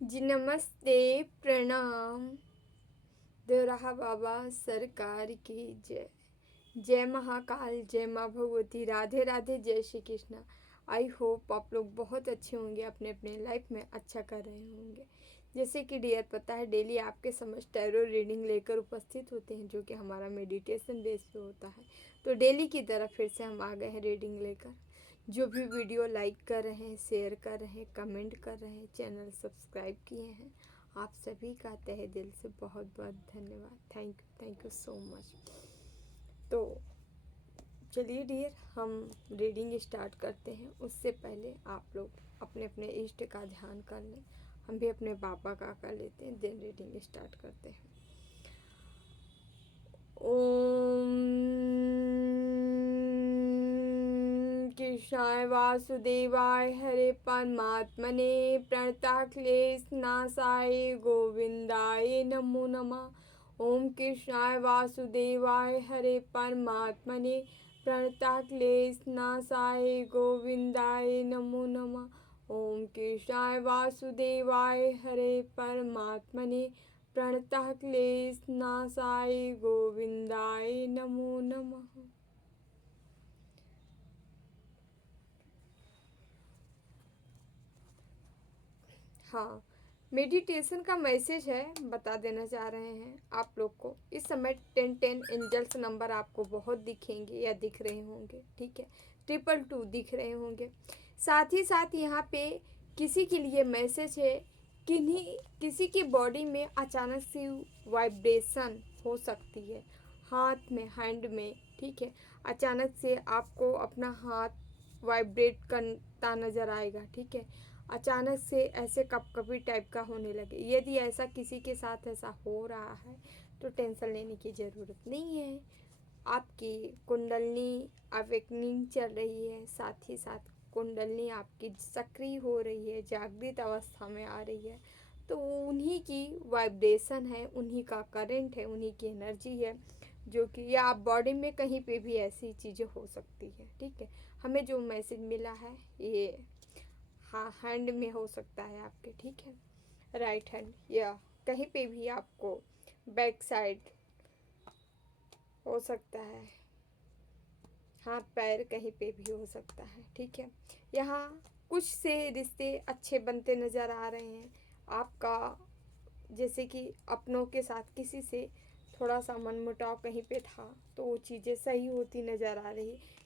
जी नमस्ते, प्रणाम। देवराहा बाबा सरकार की जय। जय महाकाल, जय माँ भगवती, राधे राधे, जय श्री कृष्णा। आई होप आप लोग बहुत अच्छे होंगे, अपने अपने लाइफ में अच्छा कर रहे होंगे। जैसे कि डियर पता है, डेली आपके समझ टैरो रीडिंग लेकर उपस्थित होते हैं, जो कि हमारा मेडिटेशन बेस पे होता है। तो डेली की तरह फिर से हम आ गए हैं रीडिंग लेकर। जो भी वीडियो लाइक कर रहे हैं, शेयर कर रहे हैं, कमेंट कर रहे हैं, चैनल सब्सक्राइब किए हैं, आप सभी का तहे दिल से बहुत बहुत धन्यवाद। Thank you so much. तो चलिए डियर, हम रीडिंग स्टार्ट करते हैं। उससे पहले आप लोग अपने अपने इष्ट का ध्यान कर लें। हम भी अपने बाबा का कर लेते हैं, देन रीडिंग स्टार्ट करते हैं। ओम कृष्णाय वासुदेवाय हरे परमात्मने प्रणतक्लेश नाशाय गोविंदाय नमो नमः। ओम कृष्णाय वासुदेवाय हरे परमात्मने प्रणतक्लेश नाशाय गोविंदाय नमो नमः। ओम कृष्णाय वासुदेवाय हरे परमात्मने प्रणतः क्लेश नाशाय गोविंदाय नमो नमः। हाँ, मेडिटेशन का मैसेज है, बता देना चाह रहे हैं आप लोग को। इस समय 10 एंजल्स नंबर आपको बहुत दिखेंगे या दिख रहे होंगे, ठीक है। 222 दिख रहे होंगे। साथ ही साथ यहाँ पे किसी के लिए मैसेज है, किसी की बॉडी में अचानक से वाइब्रेशन हो सकती है, हाथ में, हैंड में, ठीक है। अचानक से आपको अपना हाथ वाइब्रेट करता नज़र आएगा, ठीक है। अचानक से ऐसे कपकपी टाइप का होने लगे। यदि ऐसा किसी के साथ ऐसा हो रहा है तो टेंशन लेने की ज़रूरत नहीं है। आपकी कुंडलनी अवेकनिंग चल रही है, साथ ही साथ कुंडलनी आपकी सक्रिय हो रही है, जागृत अवस्था में आ रही है। तो उन्हीं की वाइब्रेशन है, उन्हीं का करंट है, उन्हीं की एनर्जी है, जो कि या आप बॉडी में कहीं पे भी ऐसी चीज़ें हो सकती है, ठीक है। हमें जो मैसेज मिला है ये हाँ हैंड में हो सकता है आपके, ठीक है, राइट हैंड, या कहीं पे भी आपको बैक साइड हो सकता है, हाथ पैर कहीं पे भी हो सकता है, ठीक है। यहाँ कुछ से रिश्ते अच्छे बनते नज़र आ रहे हैं आपका। जैसे कि अपनों के साथ किसी से थोड़ा सा मनमुटाव कहीं पे था, तो वो चीज़ें सही होती नज़र आ रही है।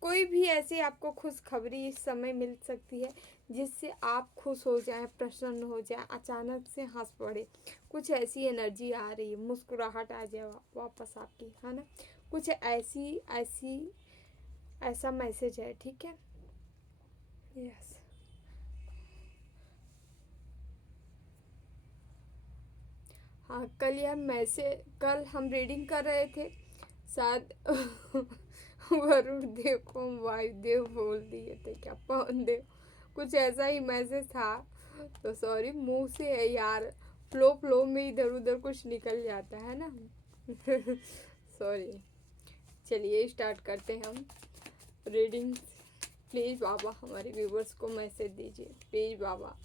कोई भी ऐसी आपको खुशखबरी इस समय मिल सकती है जिससे आप खुश हो जाएं, प्रसन्न हो जाएं, अचानक से हंस पड़े। कुछ ऐसी एनर्जी आ रही है, मुस्कुराहट आ जाए वापस आपकी, है ना। कुछ ऐसा मैसेज है, ठीक है। यस। हाँ, कल हम रीडिंग कर रहे थे, शायद वरुण देव को वायुदेव बोल दिए थे क्या, पवन देव, कुछ ऐसा ही मैसेज था। तो सॉरी, मुंह से है यार, फ्लो में इधर उधर कुछ निकल जाता है ना। सॉरी। चलिए स्टार्ट करते हैं हम रीडिंग। प्लीज़ बाबा हमारे व्यूवर्स को मैसेज दीजिए, प्लीज़ बाबा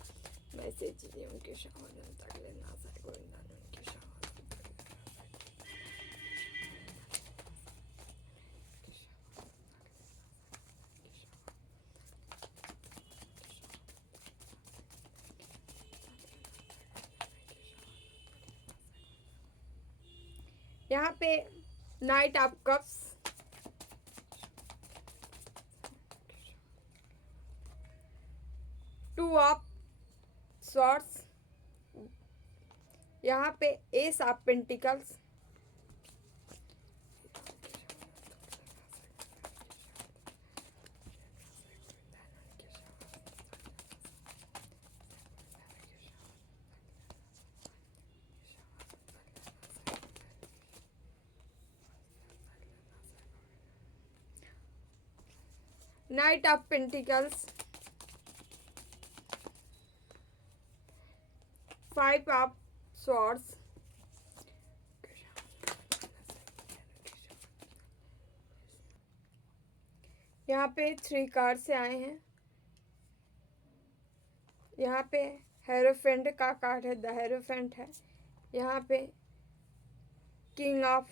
मैसेज दीजिए। उनके शाहन तक लेना गोविंदा ने उनके शाहन। यहाँ पे night of cups, 2 of swords, यहाँ पे S of pentacles, night of pentacles, 5 of swords, यहाँ पे 3 कार्ड से आए हैं। यहाँ पे हेरोफेंट का कार्ड है, द हेरोफेंट है। यहाँ पे किंग ऑफ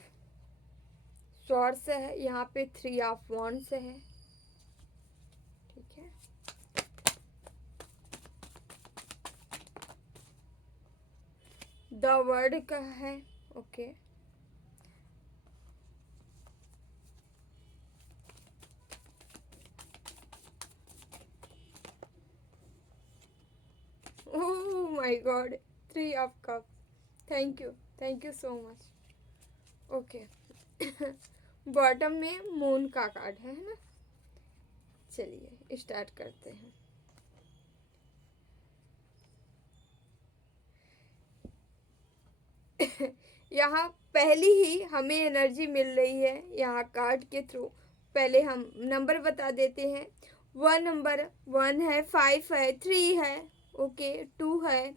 स्वॉर्ड्स है, यहाँ पे 3 ऑफ वॉन्ड्स है, ठीक है। द वर्ड का है, okay. Oh my God, 3 of cups. Thank you so much, okay. Bottom में मून का कार्ड है ना। चलिए स्टार्ट करते हैं। यहाँ पहली ही हमें एनर्जी मिल रही है यहाँ कार्ड के थ्रू। पहले हम नंबर बता देते हैं। 1 नंबर 1 है, 5 है, 3 है, ओके, 2 है,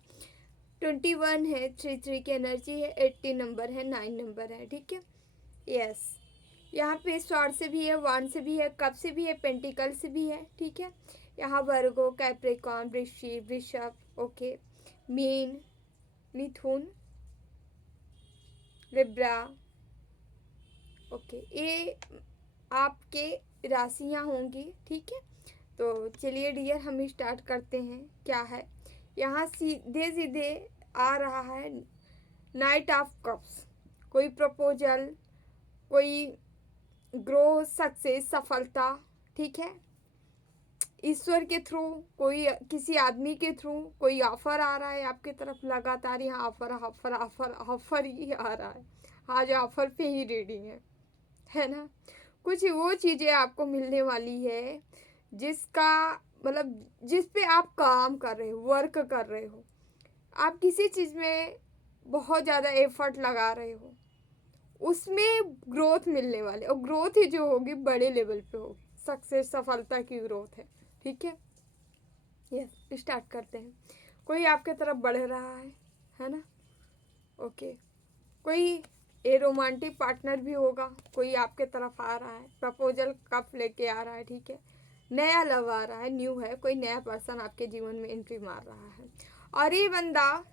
21 है, 3 की एनर्जी है, 80 नंबर है, 9 नंबर है, ठीक है। यस, यहाँ पे स्वॉर्ड से भी है, वन से भी है, कप से भी है, पेंटिकल से भी है, ठीक है। यहाँ वर्गो, कैप्रिकॉर्न, वृषभ, ओके, मीन, मिथुन, लिब्रा, ओके, ये आपके राशियाँ होंगी, ठीक है। तो चलिए डियर हम स्टार्ट करते हैं। क्या है यहाँ, सीधे सीधे आ रहा है नाइट ऑफ कप्स। कोई प्रपोजल, कोई ग्रोथ, सक्सेस, सफलता, ठीक है। ईश्वर के थ्रू, कोई किसी आदमी के थ्रू कोई ऑफर आ रहा है आपके तरफ। लगातार यहाँ ऑफर ऑफर ऑफर ऑफर ही आ रहा है। आज ऑफर पे ही रीडिंग है ना। कुछ वो चीज़ें आपको मिलने वाली है जिसका मतलब जिस पे आप काम कर रहे हो, वर्क कर रहे हो, आप किसी चीज़ में बहुत ज़्यादा एफर्ट लगा रहे हो, उसमें ग्रोथ मिलने वाले। और ग्रोथ ही जो होगी बड़े लेवल पे होगी, सक्सेस, सफलता की ग्रोथ है, ठीक है। यस, स्टार्ट करते हैं। कोई आपके तरफ बढ़ रहा है ना, ओके। कोई ए रोमांटिक पार्टनर भी होगा, कोई आपके तरफ आ रहा है, प्रपोजल कप लेके आ रहा है, ठीक है। नया लव आ रहा है, न्यू है, कोई नया पर्सन आपके जीवन में एंट्री मार रहा है। और ये बंदा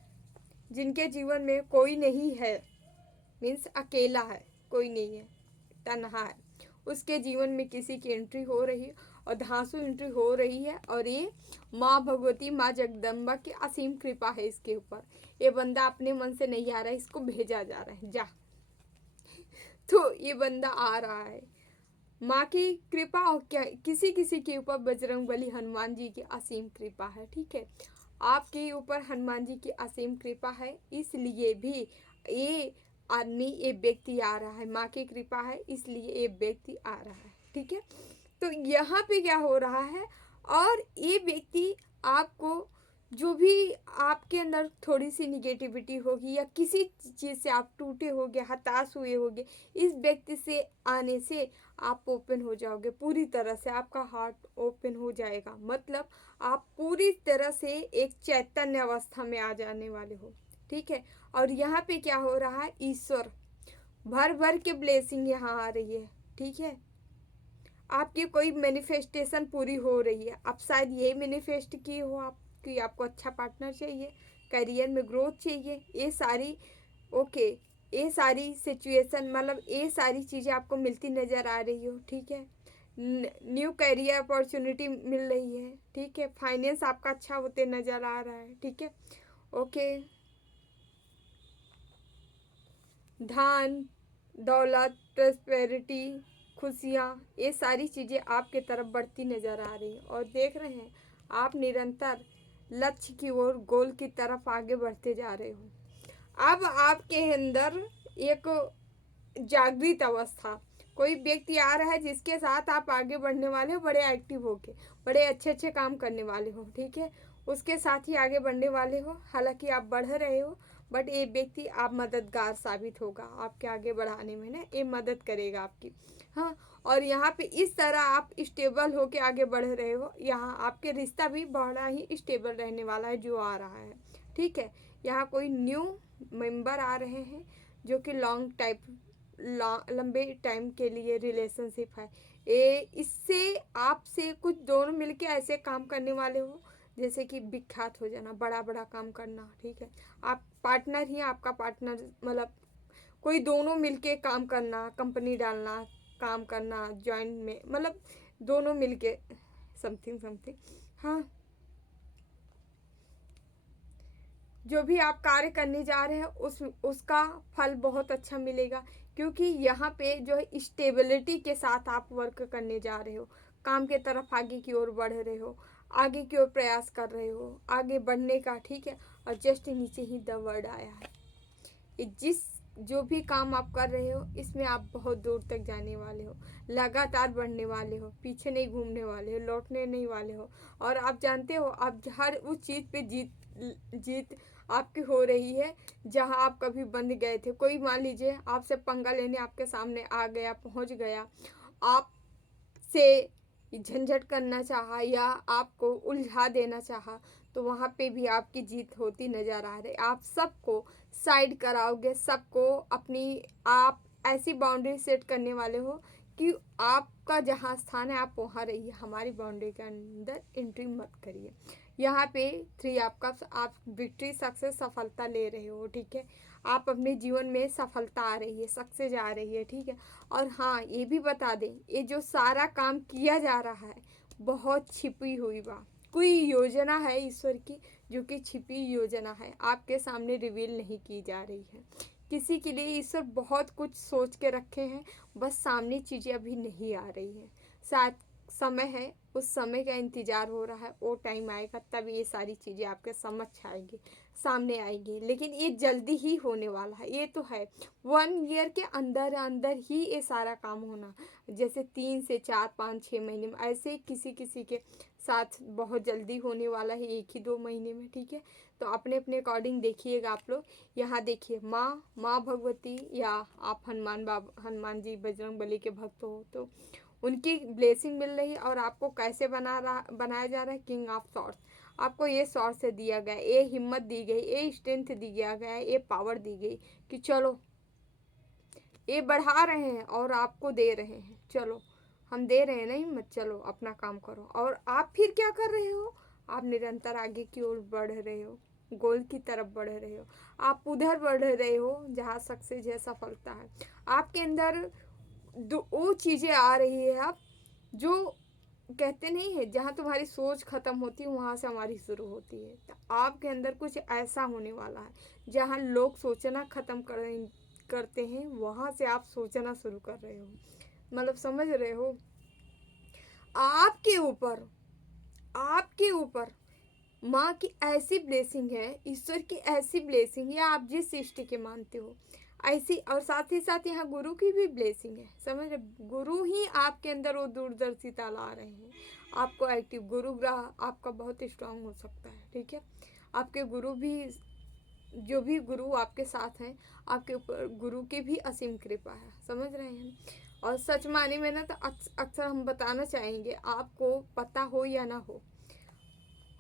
जिनके जीवन में कोई नहीं है, मीन्स अकेला है, कोई नहीं है, तन्हा है, उसके जीवन में किसी की एंट्री हो रही है और धांसू एंट्री हो रही है। और ये माँ भगवती, माँ जगदम्बा की असीम कृपा है इसके ऊपर। ये बंदा अपने मन से नहीं आ रहा है, इसको भेजा जा रहा है, जा। तो ये बंदा आ रहा है, माँ की कृपा और क्या किसी किसी के ऊपर बजरंगबली हनुमान जी की असीम कृपा है, ठीक है। आपके ऊपर हनुमान जी की असीम कृपा है, इसलिए भी ये आदमी, ये व्यक्ति आ रहा है। माँ की कृपा है इसलिए ये व्यक्ति आ रहा है, ठीक है। तो यहाँ पे क्या हो रहा है, और ये व्यक्ति आपको, जो भी आपके अंदर थोड़ी सी निगेटिविटी होगी या किसी चीज़ से आप टूटे होगे, हताश हुए होगे, इस व्यक्ति से आने से आप ओपन हो जाओगे पूरी तरह से। आपका हार्ट ओपन हो जाएगा, मतलब आप पूरी तरह से एक चैतन्य अवस्था में आ जाने वाले हो, ठीक है। और यहाँ पे क्या हो रहा है, ईश्वर भर भर के ब्लेसिंग यहाँ आ रही है, ठीक है। आपकी कोई मैनिफेस्टेशन पूरी हो रही है। आप शायद यही मैनिफेस्ट किए हो आप कि आपको अच्छा पार्टनर चाहिए, करियर में ग्रोथ चाहिए, ये सारी, ओके, ये सारी सिचुएशन, मतलब ये सारी चीज़ें आपको मिलती नज़र आ रही हो, ठीक है। न्यू करियर अपॉर्चुनिटी मिल रही है, ठीक है। फाइनेंस आपका अच्छा होते नज़र आ रहा है, ठीक है, ओके। धन, दौलत, प्रॉस्पेरिटी, खुशियाँ, ये सारी चीज़ें आपके तरफ बढ़ती नज़र आ रही हैं। और देख रहे हैं आप निरंतर लक्ष्य की ओर, गोल की तरफ आगे बढ़ते जा रहे हो। अब आपके अंदर एक जागृत अवस्था, कोई व्यक्ति आ रहा है जिसके साथ आप आगे बढ़ने वाले हो, बड़े एक्टिव होके, बड़े अच्छे अच्छे काम करने वाले हो, ठीक है। उसके साथ ही आगे बढ़ने वाले हो। हालांकि आप बढ़ रहे हो, बट ये व्यक्ति आप मददगार साबित होगा आपके आगे बढ़ाने में ना, ये मदद करेगा आपकी, हाँ। और यहाँ पे इस तरह आप स्टेबल होके आगे बढ़ रहे हो। यहाँ आपके रिश्ता भी बड़ा ही स्टेबल रहने वाला है जो आ रहा है, ठीक है। यहाँ कोई न्यू मेंबर आ रहे हैं जो कि लंबे टाइम के लिए रिलेशनशिप है। ये इससे आपसे कुछ दोनों मिलके ऐसे काम करने वाले हो जैसे कि विख्यात हो जाना, बड़ा बड़ा काम करना, ठीक है। आप पार्टनर ही आपका पार्टनर, मतलब कोई दोनों मिलके काम करना, कंपनी डालना, काम करना जॉइंट में, मतलब दोनों मिलके समथिंग समथिंग। हाँ, जो भी आप कार्य करने जा रहे हैं उसका फल बहुत अच्छा मिलेगा, क्योंकि यहाँ पे जो है स्टेबिलिटी के साथ आप वर्क करने जा रहे हो, काम के तरफ आगे की ओर बढ़ रहे हो, आगे की ओर प्रयास कर रहे हो, आगे बढ़ने का, ठीक है। और जस्ट नीचे ही द वर्ड आया है, जिस जो भी काम आप कर रहे हो इसमें आप बहुत दूर तक जाने वाले हो, लगातार बढ़ने वाले हो, पीछे नहीं घूमने वाले हो, लौटने नहीं वाले हो। और आप जानते हो आप हर उस चीज़ पे जीत जीत आपकी हो रही है जहां आप कभी बंद गए थे। कोई मान लीजिए आपसे पंगा लेने आपके सामने आ गया, पहुंच गया, आपसे झंझट करना चाहा या आपको उलझा देना चाहा, तो वहाँ पे भी आपकी जीत होती नज़र आ रही। आप सबको साइड कराओगे, सबको अपनी, आप ऐसी बाउंड्री सेट करने वाले हो कि आपका जहाँ स्थान है आप वहाँ रहिए, हमारी बाउंड्री के अंदर एंट्री मत करिए। यहाँ पे 3 आपका, आप विक्ट्री, सक्सेस, सफलता ले रहे हो, ठीक है। आप अपने जीवन में सफलता आ रही है, सक्सेस आ रही है, ठीक है। और हाँ, ये भी बता दें, ये जो सारा काम किया जा रहा है बहुत छिपी हुई बात, कोई योजना है ईश्वर की जो कि छिपी योजना है, आपके सामने रिवील नहीं की जा रही है। किसी के लिए ईश्वर बहुत कुछ सोच के रखे हैं, बस सामने चीज़ें अभी नहीं आ रही हैं। शायद समय है, उस समय का इंतज़ार हो रहा है, वो टाइम आएगा तब ये सारी चीज़ें आपके समझ आएगी, सामने आएगी। लेकिन ये जल्दी ही होने वाला है, ये तो है। 1 ईयर के अंदर अंदर ही ये सारा काम होना, जैसे 3 से 4, 5, 6 महीने में, ऐसे किसी किसी के साथ बहुत जल्दी होने वाला है, 1 ही 2 महीने में, ठीक है। तो अपने अपने अकॉर्डिंग देखिएगा आप लोग। यहाँ देखिए, माँ भगवती, या आप हनुमान जी, बजरंग बली के भक्त हो तो उनकी ब्लेसिंग मिल रही है। और आपको कैसे बनाया जा रहा है, किंग ऑफ सॉर्ड्स। आपको ये सॉर्ड से दिया गया, ये हिम्मत दी गई, ये स्ट्रेंथ दिया गया, ये पावर दी गई कि चलो, ये बढ़ा रहे हैं और आपको दे रहे हैं, चलो हम दे रहे हैं ना हिम्मत, चलो अपना काम करो। और आप फिर क्या कर रहे हो, आप निरंतर आगे की ओर बढ़ रहे हो, गोल की तरफ बढ़ रहे हो, आप उधर बढ़ रहे हो जहाँ सक्सेस है, सफलता है। आपके अंदर वो चीज़ें आ रही है, आप जो कहते नहीं है, जहाँ तुम्हारी सोच खत्म होती है वहाँ से हमारी शुरू होती है। तो आपके अंदर कुछ ऐसा होने वाला है जहाँ लोग सोचना खत्म करते हैं, वहाँ से आप सोचना शुरू कर रहे हो, मतलब समझ रहे हो। आपके ऊपर, आपके ऊपर माँ की ऐसी ब्लेसिंग है, ईश्वर की ऐसी ब्लेसिंग है, आप जिस सृष्टि के मानते हो ऐसी। और साथ ही साथ यहाँ गुरु की भी ब्लेसिंग है, समझ रहे। गुरु ही आपके अंदर वो दूरदर्शिता ला रहे हैं, आपको एक्टिव। गुरु ग्रह आपका बहुत स्ट्रांग हो सकता है, ठीक है। आपके गुरु भी, जो भी गुरु आपके साथ हैं, आपके ऊपर गुरु की भी असीम कृपा है, समझ रहे हैं। और सच माने में ना, तो अक्सर हम बताना चाहेंगे, आपको पता हो या ना हो,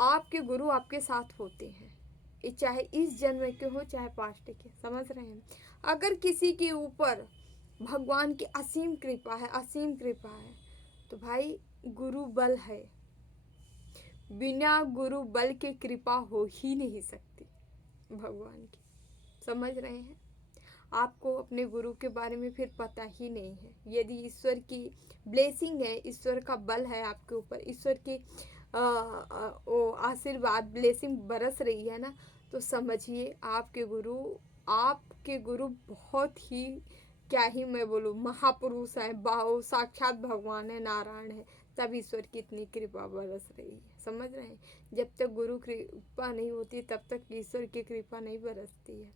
आपके गुरु आपके साथ होते हैं, ये चाहे इस जन्म के हो चाहे पास्ट के, समझ रहे हैं। अगर किसी के ऊपर भगवान की असीम कृपा है, असीम कृपा है, तो भाई गुरु बल है, बिना गुरु बल के कृपा हो ही नहीं सकती भगवान की, समझ रहे हैं। आपको अपने गुरु के बारे में फिर पता ही नहीं है। यदि ईश्वर की ब्लेसिंग है, ईश्वर का बल है आपके ऊपर, ईश्वर की वो आशीर्वाद, ब्लेसिंग बरस रही है ना, तो समझिए आपके गुरु बहुत ही, क्या ही मैं बोलूँ, महापुरुष है, साक्षात भगवान है, नारायण है। तब ईश्वर की इतनी कृपा बरस रही है, समझ रहे हैं। जब तक गुरु कृपा नहीं होती तब तक ईश्वर की कृपा नहीं बरसती है।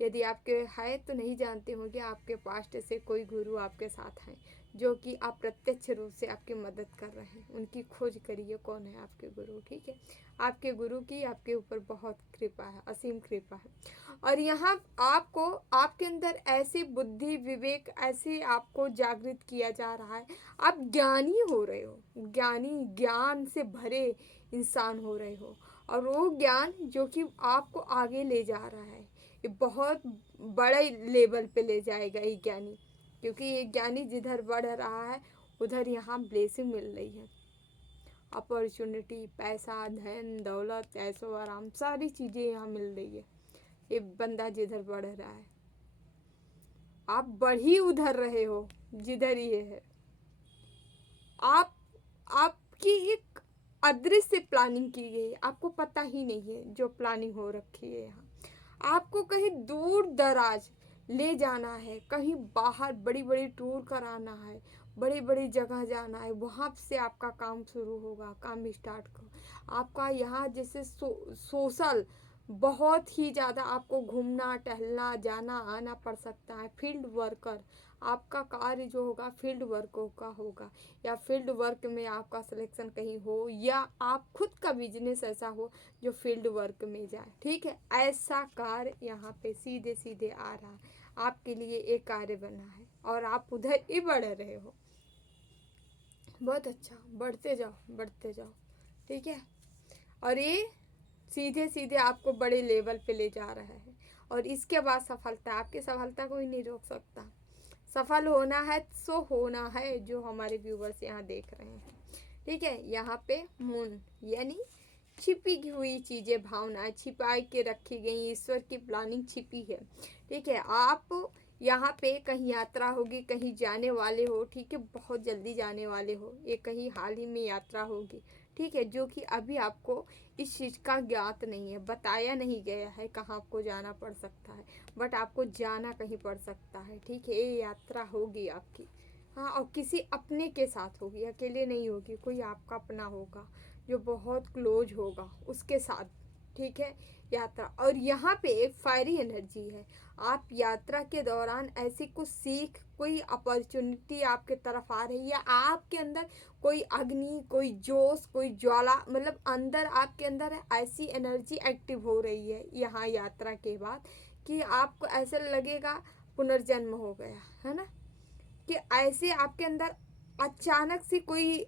यदि आपके है तो नहीं जानते होंगे, आपके पास्ट से कोई गुरु आपके साथ हैं जो कि अप्रत्यक्ष रूप से आपकी मदद कर रहे हैं। उनकी खोज करिए, कौन है आपके गुरु, ठीक है। आपके गुरु की आपके ऊपर बहुत कृपा है, असीम कृपा है। और यहाँ आपको, आपके अंदर ऐसी बुद्धि विवेक, ऐसे आपको जागृत किया जा रहा है, आप ज्ञानी हो रहे हो, ज्ञानी, ज्ञान से भरे इंसान हो रहे हो। और वो ज्ञान जो कि आपको आगे ले जा रहा है, ये बहुत बड़े लेवल पे ले जाएगा ये ज्ञानी, क्योंकि ये ज्ञानी जिधर बढ़ रहा है उधर यहाँ ब्लेसिंग मिल रही है। अपॉर्चुनिटी, पैसा, धन दौलत, ऐशो आराम, सारी चीज़ें यहाँ मिल रही है। ये बंदा जिधर बढ़ रहा है, आप बढ़ ही उधर रहे हो जिधर ये है। आपकी एक अदृश्य प्लानिंग की गई, आपको पता ही नहीं है जो प्लानिंग हो रखी है यहाँ। आपको कहीं दूर दराज ले जाना है, कहीं बाहर बड़ी बड़ी टूर कराना है, बड़ी बड़ी जगह जाना है, वहाँ से आपका काम शुरू होगा, काम स्टार्ट करो। आपका यहाँ जैसे सोशल बहुत ही ज़्यादा आपको घूमना टहलना जाना आना पड़ सकता है। फील्ड वर्कर, आपका कार्य जो होगा फील्ड वर्कों का होगा, या फील्ड वर्क में आपका सिलेक्शन कहीं हो, या आप खुद का बिजनेस ऐसा हो जो फील्ड वर्क में जाए। ठीक है, ऐसा कार्य यहाँ पे सीधे सीधे आ रहा है, आपके लिए एक कार्य बना है और आप उधर ही बढ़ रहे हो। बहुत अच्छा, बढ़ते जाओ बढ़ते जाओ। ठीक है, और ये सीधे सीधे आपको बड़े लेवल पे ले जा रहा है। और इसके बाद सफलता, आपकी सफलता कोई नहीं रोक सकता। सफल होना है सो होना है, जो हमारे व्यूवर्स यहाँ देख रहे हैं। ठीक है, यहाँ पे मून यानी छिपी हुई चीज़ें, भावनाएं छिपा के रखी गई, ईश्वर की प्लानिंग छिपी है। ठीक है, आप यहाँ पे कहीं यात्रा होगी, कहीं जाने वाले हो। ठीक है, बहुत जल्दी जाने वाले हो, ये कहीं हाल ही में यात्रा होगी। ठीक है, जो कि अभी आपको इस चीज़ का ज्ञात नहीं है, बताया नहीं गया है कहाँ आपको जाना पड़ सकता है, बट आपको जाना कहीं पड़ सकता है। ठीक है, ये यात्रा होगी आपकी। हाँ, और किसी अपने के साथ होगी, अकेले नहीं होगी, कोई आपका अपना होगा जो बहुत क्लोज होगा उसके साथ। ठीक है, यात्रा। और यहाँ पे एक फायरी एनर्जी है। आप यात्रा के दौरान ऐसी कुछ सीख, कोई अपॉर्चुनिटी आपके तरफ आ रही है, आपके अंदर कोई अग्नि, कोई जोश, कोई ज्वाला, मतलब अंदर आपके अंदर ऐसी एनर्जी एक्टिव हो रही है यहाँ यात्रा के बाद कि आपको ऐसा लगेगा पुनर्जन्म हो गया है ना, कि ऐसे आपके अंदर अचानक से कोई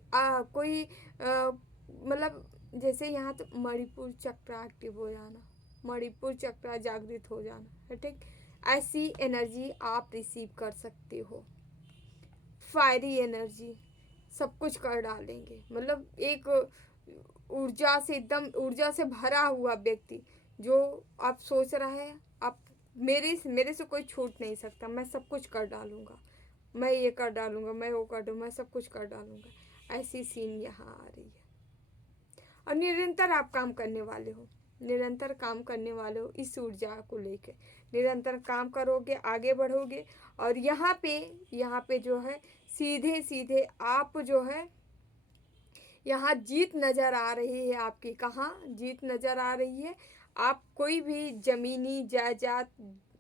मतलब जैसे यहाँ तो मणिपुर चक्र एक्टिव हो जाना, मणिपुर चक्र जागृत हो जाना है। ठीक, ऐसी एनर्जी आप रिसीव कर सकते हो। फायरी एनर्जी सब कुछ कर डालेंगे, मतलब एक ऊर्जा से, एकदम ऊर्जा से भरा हुआ व्यक्ति जो आप सोच रहा है आप मेरे से कोई छूट नहीं सकता, मैं सब कुछ कर डालूंगा, मैं ये कर डालूंगा, मैं वो कर दूँगा, मैं सब कुछ कर डालूंगा, ऐसी सीन यहाँ आ रही है। और निरंतर आप काम करने वाले हो, निरंतर काम करने वाले हो इस ऊर्जा को लेके, निरंतर काम करोगे, आगे बढ़ोगे। और यहाँ पे जो है सीधे सीधे आप जो है यहाँ जीत नज़र आ रही है आपकी। कहाँ जीत नज़र आ रही है? आप कोई भी ज़मीनी जायदाद,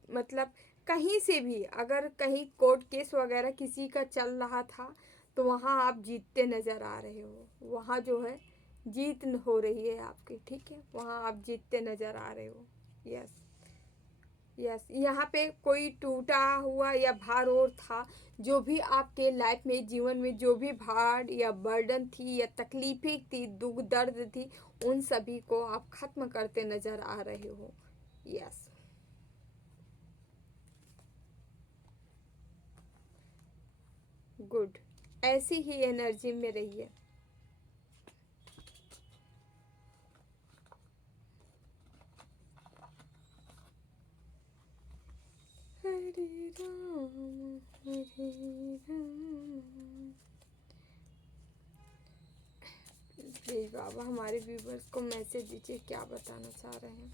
मतलब कहीं से भी अगर कहीं कोर्ट केस वगैरह किसी का चल रहा था तो वहाँ आप जीतते नज़र आ रहे हो, वहाँ जो है जीत हो रही है आपकी। ठीक है, वहाँ आप जीतते नज़र आ रहे हो। यस यस, यहाँ पे कोई टूटा हुआ या भार और था, जो भी आपके लाइफ में, जीवन में जो भी भार या बर्डन थी या तकलीफें थी, दुख दर्द थी, उन सभी को आप खत्म करते नज़र आ रहे हो। यस, गुड, ऐसी ही एनर्जी में रहिए। हरे राम हरे राम। प्लीज़ बाबा हमारे व्यूवर्स को मैसेज दीजिए, क्या बताना चाह रहे हैं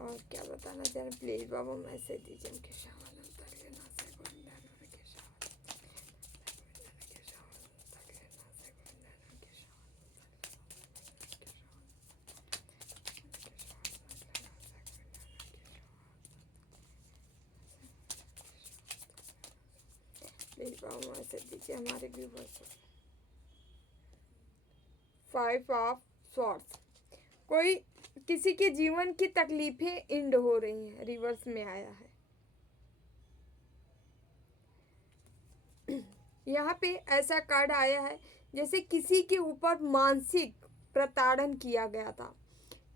और क्या बताना चाह रहे हैं। प्लीज़ बाबा मैसेज दीजिए। उनके प्लीज़ बाबा मैसेज दीजिए हमारे व्यूवर्स को। 5 ऑफ स्वॉर्ड्स, कोई किसी के जीवन की तकलीफें एंड हो रही हैं, रिवर्स में आया है। यहाँ पे ऐसा कार्ड आया है जैसे किसी के ऊपर मानसिक प्रताड़न किया गया था,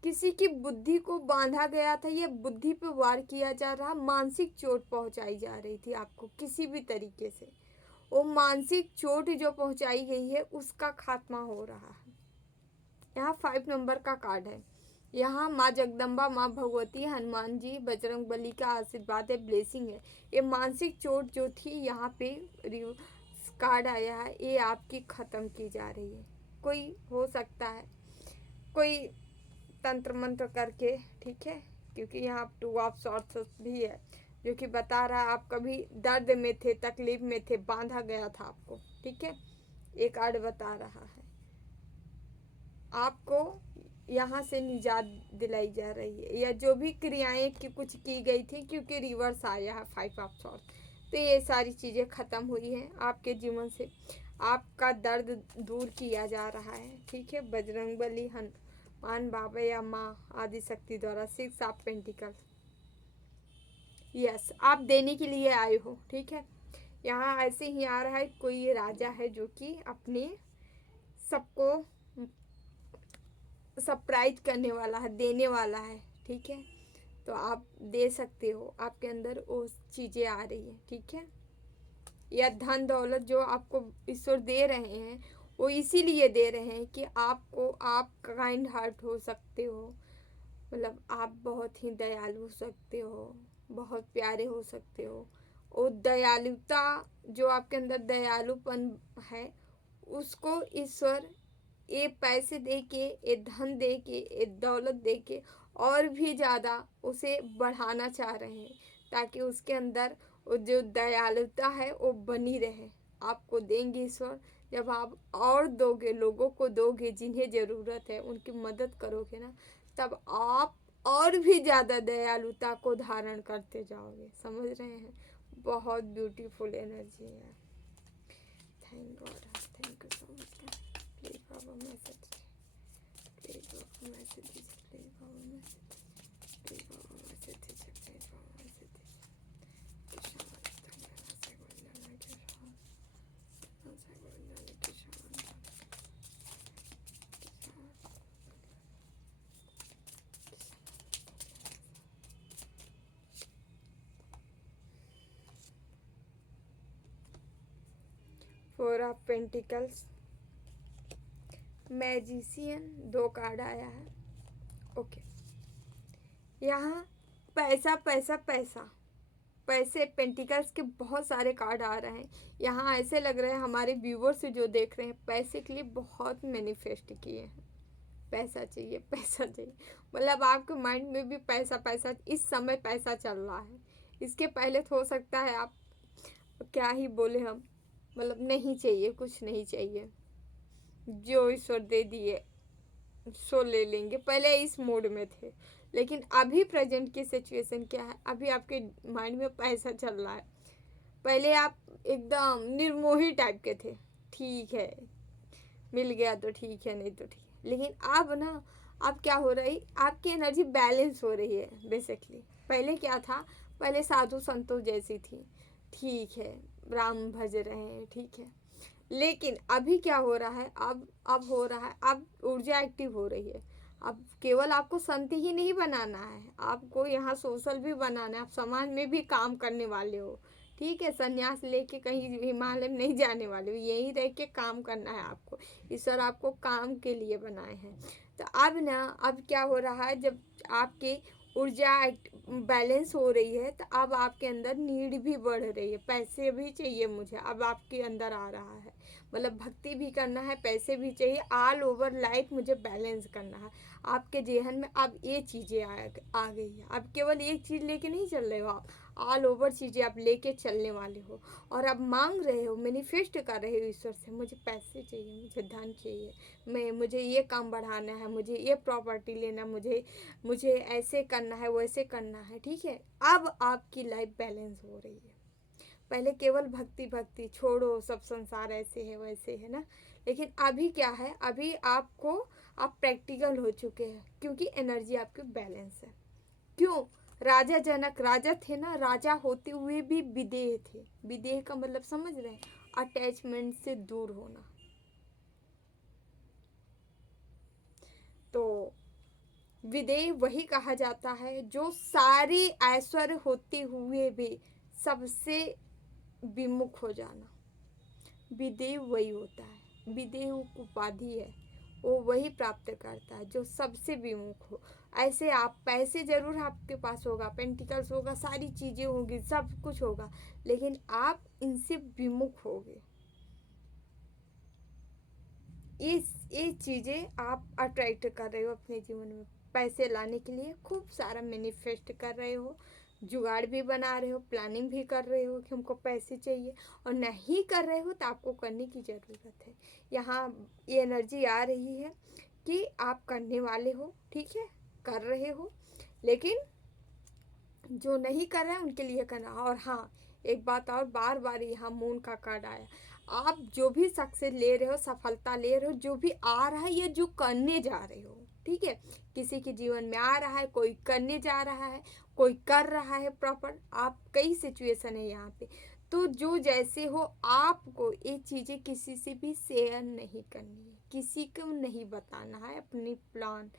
किसी की बुद्धि को बांधा गया था, या बुद्धि पे वार किया जा रहा, मानसिक चोट पहुंचाई जा रही थी आपको किसी भी तरीके से। वो मानसिक चोट जो पहुंचाई गई है उसका खात्मा हो रहा है। यहाँ 5 नंबर का कार्ड है। यहाँ माँ जगदम्बा, माँ भगवती, हनुमान जी, बजरंग बली का आशीर्वाद है, ब्लेसिंग है। ये मानसिक चोट जो थी यहाँ पे कार्ड आया है, ये आपकी ख़त्म की जा रही है। कोई हो सकता है कोई तंत्र मंत्र करके, ठीक है, क्योंकि यहाँ 2 ऑफ सॉर्ड्स भी है जो कि बता रहा है आप कभी दर्द में थे, तकलीफ में थे, बांधा गया था आपको, ठीक है। ये कार्ड बता रहा है आपको यहाँ से निजात दिलाई जा रही है, या जो भी क्रियाएं की कुछ की गई थी, क्योंकि रिवर्स आया है 5 ऑफ सॉर्ड्स, तो ये सारी चीज़ें ख़त्म हुई हैं आपके जीवन से। आपका दर्द दूर किया जा रहा है, ठीक है। बजरंग बली, हनुमान बाबा या माँ आदि शक्ति द्वारा। 6 ऑफ पेंटिकल्स, यस, आप देने के लिए आए हो, ठीक है। यहाँ ऐसे ही आ रहा है कोई राजा है जो कि अपने सबको सरप्राइज करने वाला है, देने वाला है, ठीक है। तो आप दे सकते हो, आपके अंदर वो चीज़ें आ रही है, ठीक है। या धन दौलत जो आपको ईश्वर दे रहे हैं वो इसीलिए दे रहे हैं कि आपको, आप काइंड हार्ट हो सकते हो, मतलब आप बहुत ही दयालु हो सकते हो, बहुत प्यारे हो सकते हो। वो दयालुता जो आपके अंदर दयालुपन है उसको ईश्वर ये पैसे दे के, ये धन दे के, ये दौलत दे के और भी ज़्यादा उसे बढ़ाना चाह रहे हैं, ताकि उसके अंदर वो जो दयालुता है वो बनी रहे। आपको देंगे ईश्वर, जब आप और दोगे, लोगों को दोगे जिन्हें ज़रूरत है, उनकी मदद करोगे ना, तब आप और भी ज़्यादा दयालुता को धारण करते जाओगे। समझ रहे हैं? बहुत ब्यूटीफुल एनर्जी है। Thank God, thank you so much. Please Baba message, please Baba message दीजिए, please Baba message, please Baba message दीजिए, प्लीज बाबा मैसेज दीजिए। Four of pentacles, magician, 2 card आया है, ओके। यहाँ पैसा पैसा पैसा, पैसे, पेंटिकल्स के बहुत सारे कार्ड आ रहे हैं। यहाँ ऐसे लग रहा है हमारे व्यूवर से जो देख रहे हैं पैसे के लिए बहुत मैनिफेस्ट किए हैं, पैसा चाहिए, पैसा चाहिए, मतलब आपके माइंड में भी पैसा पैसा, इस समय पैसा चल रहा है। इसके पहले तो हो सकता है आप क्या ही बोले हम, मतलब नहीं चाहिए, कुछ नहीं चाहिए, जो ईश्वर दे दिए सो ले लेंगे, पहले इस मोड में थे। लेकिन अभी प्रेजेंट की सिचुएशन क्या है, अभी आपके माइंड में पैसा चल रहा है। पहले आप एकदम निर्मोही टाइप के थे, ठीक है मिल गया तो ठीक है, नहीं तो ठीक है। लेकिन अब ना, अब क्या हो रही, आपकी एनर्जी बैलेंस हो रही है बेसिकली। पहले क्या था, पहले साधु संतों जैसी थी, ठीक है, राम भज रहे हैं, ठीक है। लेकिन अभी क्या हो रहा है, अब हो रहा है, अब ऊर्जा एक्टिव हो रही है। अब केवल आपको संत ही नहीं बनाना है, आपको यहाँ सोशल भी बनाना है, आप समाज में भी काम करने वाले हो, ठीक है। संन्यास लेके कहीं हिमालय में नहीं जाने वाले हो, यहीं रह के काम करना है आपको। ईश्वर आपको काम के लिए बनाए हैं। तो अब ना, अब क्या हो रहा है, जब आपकी ऊर्जा बैलेंस हो रही है तो अब आपके अंदर नीड भी बढ़ रही है, पैसे भी चाहिए मुझे, अब आपके अंदर आ रहा है, मतलब भक्ति भी करना है, पैसे भी चाहिए, ऑल ओवर लाइफ मुझे बैलेंस करना है। आपके जेहन में अब ये चीज़ें आ गई है। अब केवल एक चीज़ लेके नहीं चल रहे हो आप, ऑल ओवर चीज़ें आप लेके चलने वाले हो। और आप मांग रहे हो, मैनिफेस्ट कर रहे हो ईश्वर से, मुझे पैसे चाहिए, मुझे धन चाहिए, मुझे ये काम बढ़ाना है, मुझे ये प्रॉपर्टी लेना, मुझे ऐसे करना है, वैसे करना है, ठीक है। अब आपकी लाइफ बैलेंस हो रही है। पहले केवल भक्ति भक्ति, छोड़ो सब संसार ऐसे है वैसे है ना। लेकिन अभी क्या है, अभी आपको, आप प्रैक्टिकल हो चुके हैं, क्योंकि एनर्जी आपकी बैलेंस है। क्यों? राजा जनक राजा थे ना, राजा होते हुए भी विदेह थे। विदेह का मतलब समझ रहे हैं, अटैचमेंट से दूर होना। तो विदेह वही कहा जाता है जो सारी ऐश्वर्य होते हुए भी सबसे विमुख हो जाना। विदेव वही होता है, विदेव उपाधि है, वो वही प्राप्त करता है जो सबसे विमुख हो। ऐसे आप पैसे जरूर आपके पास होगा, पेंटिकल्स होगा, सारी चीज़ें होगी, सब कुछ होगा, लेकिन आप इनसे विमुख होगे। ये चीज़ें आप अट्रैक्ट कर रहे हो अपने जीवन में, पैसे लाने के लिए खूब सारा मैनिफेस्ट कर रहे हो, जुगाड़ भी बना रहे हो, प्लानिंग भी कर रहे हो कि हमको पैसे चाहिए, और नहीं कर रहे हो तो आपको करने की ज़रूरत है। यहाँ ये एनर्जी आ रही है कि आप करने वाले हो, ठीक है, कर रहे हो, लेकिन जो नहीं कर रहे हैं उनके लिए करना। और हाँ, एक बात और, बार बार यहाँ मून का कार्ड आया, आप जो भी सक्सेस ले रहे हो, सफलता ले रहे हो, जो भी आ रहा है, ये जो करने जा रहे हो, ठीक है, किसी के जीवन में आ रहा है, कोई करने जा रहा है, कोई कर रहा है प्रॉपर, आप कई सिचुएशन है यहाँ पे। तो जो जैसे हो, आपको ये चीज़ें किसी से भी शेयर नहीं करनी है, किसी को नहीं बताना है अपनी प्लान,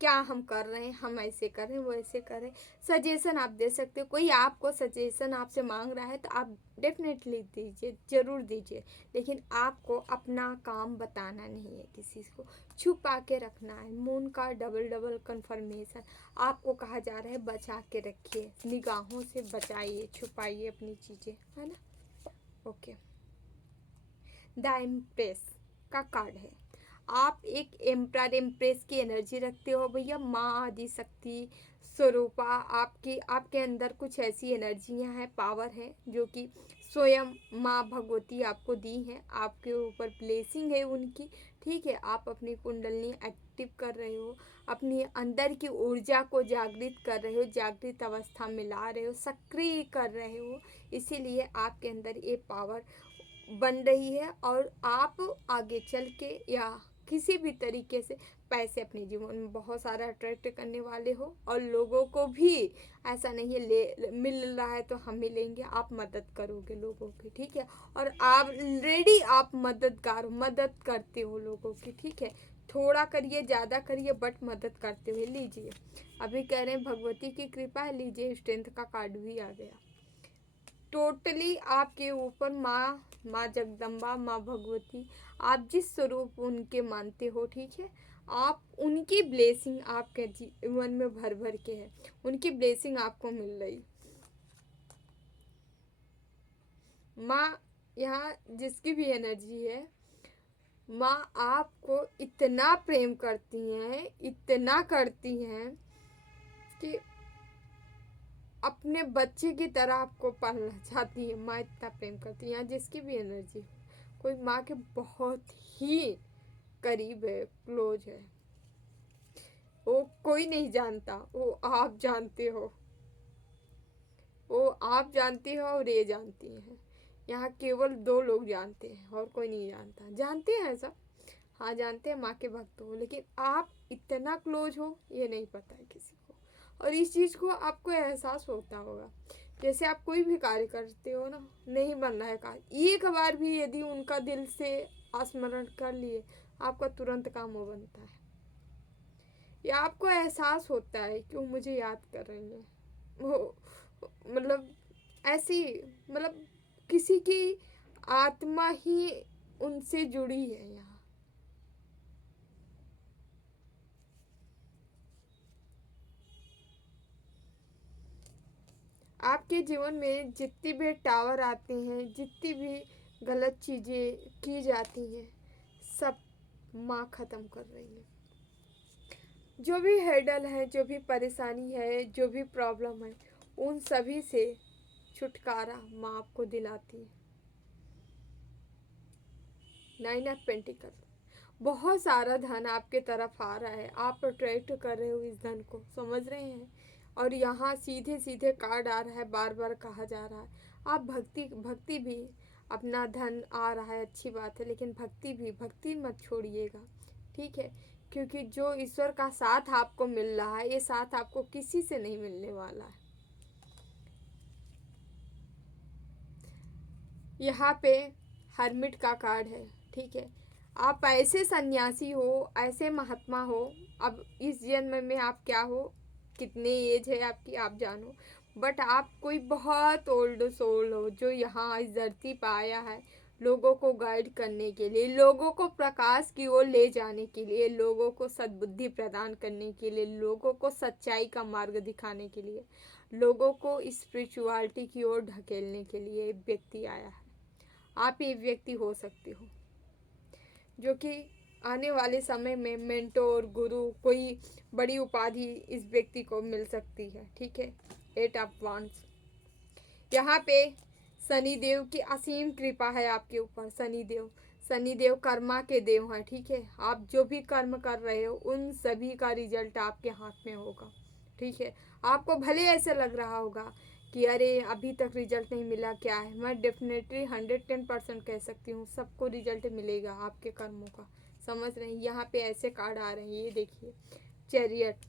क्या हम कर रहे हैं, हम ऐसे करें, वो ऐसे करें। सजेशन आप दे सकते हो, कोई आपको सजेशन आपसे मांग रहा है तो आप डेफिनेटली दीजिए, ज़रूर दीजिए, लेकिन आपको अपना काम बताना नहीं है, किसी को छुपा के रखना है। मून का डबल डबल कंफर्मेशन, आपको कहा जा रहा है बचा के रखिए, निगाहों से बचाइए, छुपाइए अपनी चीज़ें, है ना। ओके, द एम्प्रेस का कार्ड है, आप एक एम्परर एम्प्रेस की एनर्जी रखते हो भैया, माँ आदि शक्ति स्वरूपा, आपके अंदर कुछ ऐसी एनर्जियाँ हैं, पावर है, जो कि स्वयं माँ भगवती आपको दी हैं, आपके ऊपर ब्लेसिंग है उनकी, ठीक है। आप अपनी कुंडलनी एक्टिव कर रहे हो, अपनी अंदर की ऊर्जा को जागृत कर रहे हो, जागृत अवस्था में ला रहे हो, सक्रिय कर रहे हो, इसीलिए आपके अंदर ये पावर बन रही है, और आप आगे चल के या किसी भी तरीके से पैसे अपने जीवन में बहुत सारा अट्रैक्ट करने वाले हो, और लोगों को भी ऐसा नहीं है ले मिल रहा है तो हम मिलेंगे, आप मदद करोगे लोगों की, ठीक है। और आप ऑलरेडी आप मददगार, मदद करते हो लोगों की, ठीक है, थोड़ा करिए ज़्यादा करिए बट मदद करते हुए। लीजिए, अभी कह रहे हैं भगवती की कृपा है, लीजिए स्ट्रेंथ का कार्ड भी आ गया। टोटली आपके ऊपर माँ जगदम्बा, माँ भगवती, आप जिस स्वरूप उनके मानते हो, ठीक है, आप उनकी ब्लेसिंग आपके जीवन में भर भर के है, उनकी ब्लेसिंग आपको मिल रही। माँ यहाँ जिसकी भी एनर्जी है, माँ आपको इतना प्रेम करती हैं, इतना करती हैं कि अपने बच्चे की तरह आपको पालना चाहती है। माँ इतना प्रेम करती है, यहाँ जिसकी भी एनर्जी, कोई माँ के बहुत ही करीब है, क्लोज है, वो कोई नहीं जानता, वो आप जानते हो, वो आप जानती हो और ये जानती हैं। यहाँ केवल दो लोग जानते हैं और कोई नहीं जानता। जानते हैं सब, हाँ जानते हैं माँ के भक्त हो, लेकिन आप इतना क्लोज हो ये नहीं पता है किसी को। और इस चीज़ को आपको एहसास होता होगा, जैसे आप कोई भी कार्य करते हो ना, नहीं बन रहा है कार्य, एक बार भी यदि उनका दिल से स्मरण कर लिए, आपका तुरंत काम वो बनता है, या आपको एहसास होता है कि वो मुझे याद कर रही है, वो मतलब ऐसी, मतलब किसी की आत्मा ही उनसे जुड़ी है यहाँ। आपके जीवन में जितनी भी टावर आते हैं, जितनी भी गलत चीज़ें की जाती हैं, सब माँ ख़त्म कर रही है। जो भी हैडल है, जो भी परेशानी है, जो भी प्रॉब्लम है, उन सभी से छुटकारा माँ आपको दिलाती है। 9 ऑफ पेंटिकल, बहुत सारा धन आपके तरफ आ रहा है, आप अट्रैक्ट कर रहे हो इस धन को, समझ रहे हैं। और यहाँ सीधे सीधे कार्ड आ रहा है, बार बार कहा जा रहा है आप भक्ति भी, अपना धन आ रहा है अच्छी बात है, लेकिन भक्ति मत छोड़िएगा, ठीक है, क्योंकि जो ईश्वर का साथ आपको मिल रहा है, ये साथ आपको किसी से नहीं मिलने वाला है। यहाँ पे हर्मिट का कार्ड है, ठीक है, आप ऐसे सन्यासी हो, ऐसे महात्मा हो, अब इस जन्म में आप क्या हो, कितने एज है आपकी आप जानो, बट आप कोई बहुत ओल्ड सोल हो जो यहाँ इस धरती पर आया है लोगों को गाइड करने के लिए, लोगों को प्रकाश की ओर ले जाने के लिए, लोगों को सद्बुद्धि प्रदान करने के लिए, लोगों को सच्चाई का मार्ग दिखाने के लिए, लोगों को स्पिरिचुअलिटी की ओर ढकेलने के लिए एक व्यक्ति आया है। आप ये व्यक्ति हो सकते हो जो कि आने वाले समय में मेंटोर, गुरु, कोई बड़ी उपाधि इस व्यक्ति को मिल सकती है। ठीक है। 8 ऑफ वांड्स। यहाँ पे शनिदेव की असीम कृपा है आपके ऊपर। शनिदेव कर्मा के देव हैं। ठीक है। आप जो भी कर्म कर रहे हो उन सभी का रिजल्ट आपके हाथ में होगा। ठीक है। आपको भले ऐसे लग रहा होगा कि अरे अभी तक रिजल्ट नहीं मिला, क्या है। मैं डेफिनेटली 110% कह सकती हूँ सबको रिजल्ट मिलेगा आपके कर्मों का। समझ रहे हैं। यहाँ पे ऐसे कार्ड आ रहे हैं, ये देखिए। चैरियट,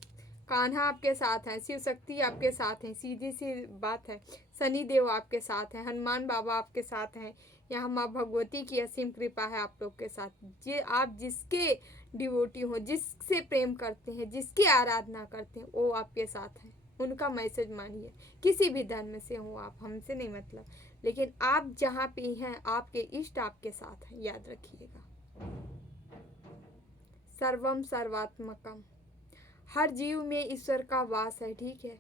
कान्हा आपके साथ हैं, शिव शक्ति आपके साथ हैं, सीधी सी बात है। शनिदेव आपके साथ हैं, हनुमान बाबा आपके साथ हैं। यहाँ माँ भगवती की असीम कृपा है आप लोग के साथ। आप जिसके डिवोटी हो, जिससे प्रेम करते हैं, जिसकी आराधना करते हैं, वो आपके साथ हैं। उनका मैसेज मानिए। किसी भी धर्म से हो आप, हमसे नहीं मतलब, लेकिन आप जहाँ पे हैं आपके इष्ट आपके साथ हैं, याद रखिएगा। सर्वम सर्वात्मकम, हर जीव में ईश्वर का वास है। ठीक है।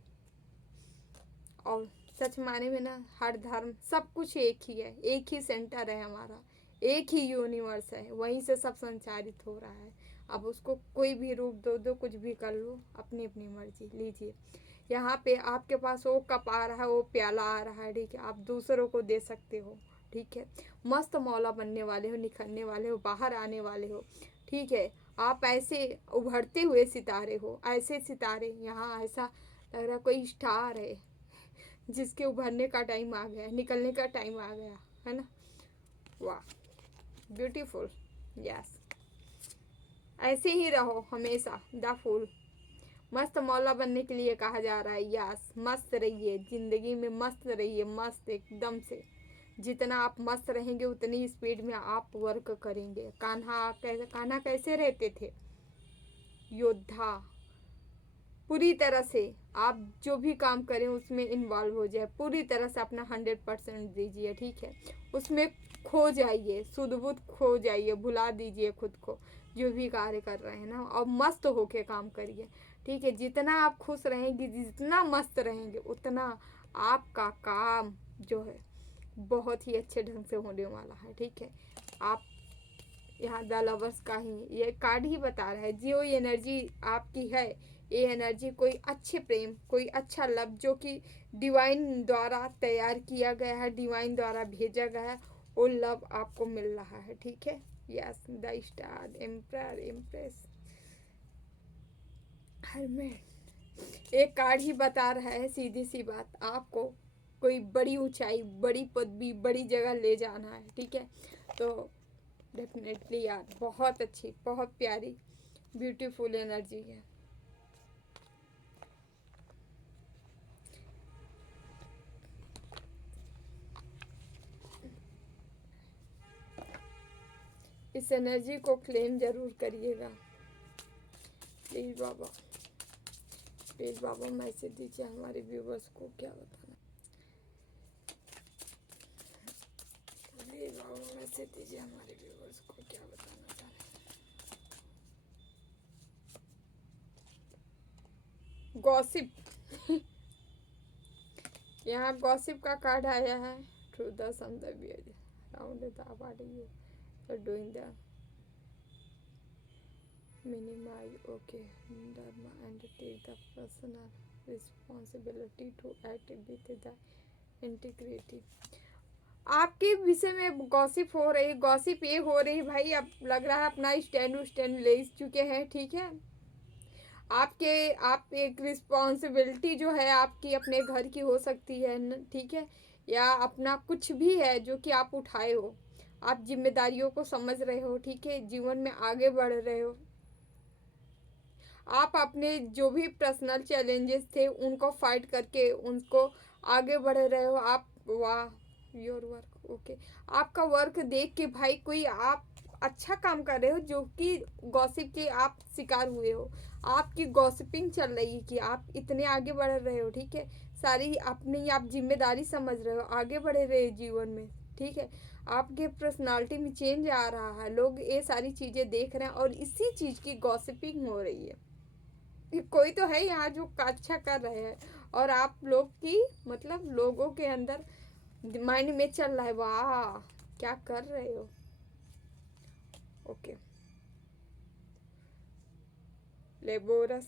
और सच माने में ना हर धर्म सब कुछ एक ही है, एक ही सेंटर है हमारा, एक ही यूनिवर्स है, वहीं से सब संचारित हो रहा है। अब उसको कोई भी रूप दो, कुछ भी कर लो, अपनी अपनी मर्जी लीजिए। यहाँ पे आपके पास वो कप आ रहा है, वो प्याला आ रहा है। ठीक है। आप दूसरों को दे सकते हो। ठीक है। मस्त मौला बनने वाले हो, निखरने वाले हो, बाहर आने वाले हो। ठीक है। आप ऐसे उभरते हुए सितारे हो, ऐसे सितारे। यहाँ ऐसा लग रहा कोई स्टार है जिसके उभरने का टाइम आ गया, निकलने का टाइम आ गया है ना। वाह, ब्यूटीफुल। यस, ऐसे ही रहो हमेशा द फूल। मस्त मौला बनने के लिए कहा जा रहा है। यस, मस्त रहिए, जिंदगी में मस्त रहिए, मस्त एकदम से। जितना आप मस्त रहेंगे उतनी स्पीड में आप वर्क करेंगे। कान्हा कैसे रहते थे? योद्धा। पूरी तरह से आप जो भी काम करें उसमें इन्वॉल्व हो जाए, पूरी तरह से अपना 100% दीजिए। ठीक है। उसमें खो जाइए, शुद्ध बुद्ध खो जाइए, भुला दीजिए खुद को, जो भी कार्य कर रहे हैं ना, और मस्त होके काम करिए। ठीक है। जितना आप खुश रहेंगे, जितना मस्त रहेंगे, उतना आपका काम जो है बहुत ही अच्छे ढंग से होने वाला है। ठीक है। आप यहाँ द लवर्स का ही ये कार्ड ही बता रहा है, जो एनर्जी आपकी है, ये एनर्जी कोई अच्छे प्रेम, कोई अच्छा लव जो कि डिवाइन द्वारा तैयार किया गया है, डिवाइन द्वारा भेजा गया है, वो लव आपको मिल रहा है। ठीक है। Yes, the star, emperor, empress, hermit. एक कार्ड ही बता रहा है सीधी सी बात, आपको कोई बड़ी ऊंचाई, बड़ी पदवी, बड़ी जगह ले जाना है। ठीक है। तो डेफिनेटली यार बहुत अच्छी, बहुत प्यारी, ब्यूटीफुल एनर्जी है। इस एनर्जी को क्लेम जरूर करिएगा। Please Baba, please Baba message दीजिए हमारे व्यूवर्स को, क्या बताना। प्लीज बाबा मैसेज दीजिए हमारे व्यूवर्स को, क्या बताना चाह रहे। गॉसिप यहाँ गॉसिप का कार्ड आया है। Through the round the body doing the minimize okay dharma and take the personal responsibility to act with the integrity। आपके विषय में गॉसिप हो रही, गॉसिप ये हो रही भाई, अब लग रहा है अपना स्टैंड ले चुके हैं। ठीक है। आप एक रिस्पॉन्सिबिलिटी जो है आपकी अपने घर की हो सकती है। ठीक है। या अपना कुछ भी है जो कि आप उठाए हो, आप जिम्मेदारियों को समझ रहे हो। ठीक है। जीवन में आगे बढ़ रहे हो। आप अपने जो भी पर्सनल चैलेंजेस थे उनको फाइट करके उनको आगे बढ़ रहे हो आप। वाह, योर वर्क ओके। आपका वर्क देख के भाई कोई आप अच्छा काम कर रहे हो, जो कि गॉसिप के आप शिकार हुए हो, आपकी गॉसिपिंग चल रही है कि आप इतने आगे बढ़ रहे हो। ठीक है। सारी अपनी आप जिम्मेदारी समझ रहे हो, आगे बढ़ रहे हो जीवन में। ठीक है, आपके पर्सनालिटी में चेंज आ रहा है, लोग ये सारी चीज़ें देख रहे हैं और इसी चीज़ की गॉसिपिंग हो रही है। कोई तो है यहाँ जो अच्छा कर रहे हैं और आप लोग की मतलब लोगों के अंदर माइंड में चल रहा है, वाह क्या कर रहे हो। Okay, laborious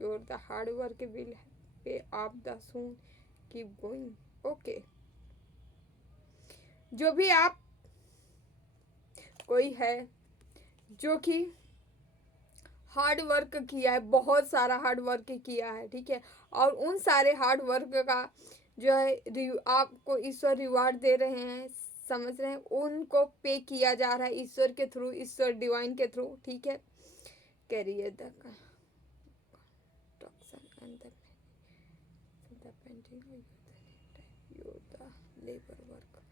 your the hard work will pay off the soon keep going. Okay, जो भी आप कोई है जो कि हार्ड वर्क किया है, बहुत सारा हार्ड वर्क किया है, ठीक है, और उन सारे हार्ड वर्क का जो है आपको ईश्वर रिवार्ड दे रहे हैं, समझ रहे हैं, उनको पे किया जा रहा है ईश्वर के थ्रू, ईश्वर डिवाइन के थ्रू, ठीक है। Career the end the painting labour work,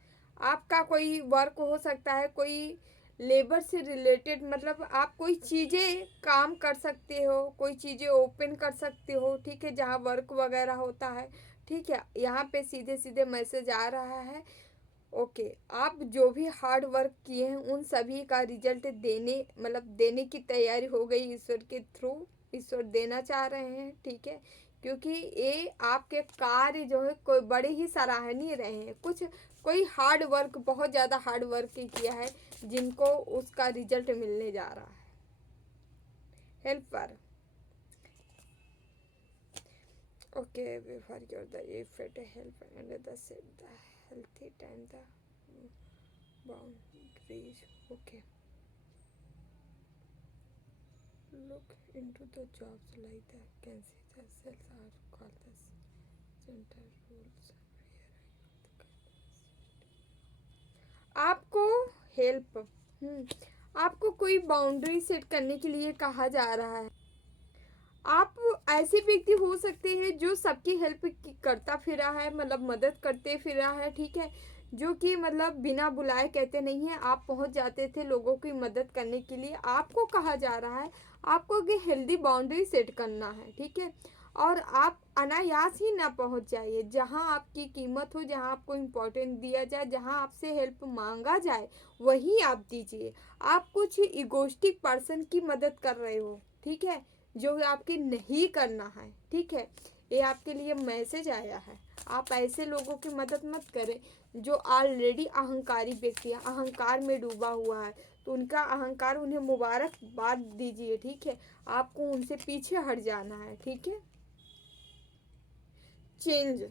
आपका कोई वर्क हो सकता है, कोई लेबर से रिलेटेड, मतलब आप कोई चीज़ें काम कर सकते हो, कोई चीज़ें ओपन कर सकते हो, ठीक है, जहाँ वर्क वगैरह होता है, ठीक है। यहाँ पे सीधे सीधे मैसेज आ रहा है। ओके, आप जो भी हार्ड वर्क किए हैं उन सभी का रिजल्ट देने मतलब देने की तैयारी हो गई ईश्वर के थ्रू, ईश्वर देना चाह रहे हैं, ठीक है, क्योंकि ये आपके कार्य जो है कोई बड़े ही सराहनीय रहे हैं, कुछ कोई हार्ड वर्क बहुत ज़्यादा हार्ड वर्क किया है जिनको उसका रिजल्ट मिलने जा रहा है। Helper, okay, before your the effect help and the set the healthy time the boundaries. Okay, look into the jobs like the vacancy the cells are called the center rules. आपको help आपको कोई boundary set करने के लिए कहा जा रहा है। आप ऐसे व्यक्ति हो सकते हैं जो सबकी हेल्प करता फिरा है, मतलब मदद करते फिरा है, ठीक है, जो कि मतलब बिना बुलाए कहते नहीं है, आप पहुंच जाते थे लोगों की मदद करने के लिए। आपको कहा जा रहा है आपको कि हेल्दी बाउंड्री सेट करना है, ठीक है, और आप अनायास ही ना पहुंच जाइए, जहां आपकी कीमत हो, जहां आपको इम्पोर्टेंस दिया जाए, जहां आपसे हेल्प मांगा जाए वही आप दीजिए। आप कुछ इगोस्टिक पर्सन की मदद कर रहे हो, ठीक है, जो आपकी नहीं करना है, ठीक है, ये आपके लिए मैसेज आया है। आप ऐसे लोगों की मदद मत करें जो ऑलरेडी अहंकारी व्यक्ति है, अहंकार में डूबा हुआ है, तो उनका अहंकार, उन्हें मुबारकबाद दीजिए, ठीक है, आपको उनसे पीछे हट जाना है, ठीक है। चेंज,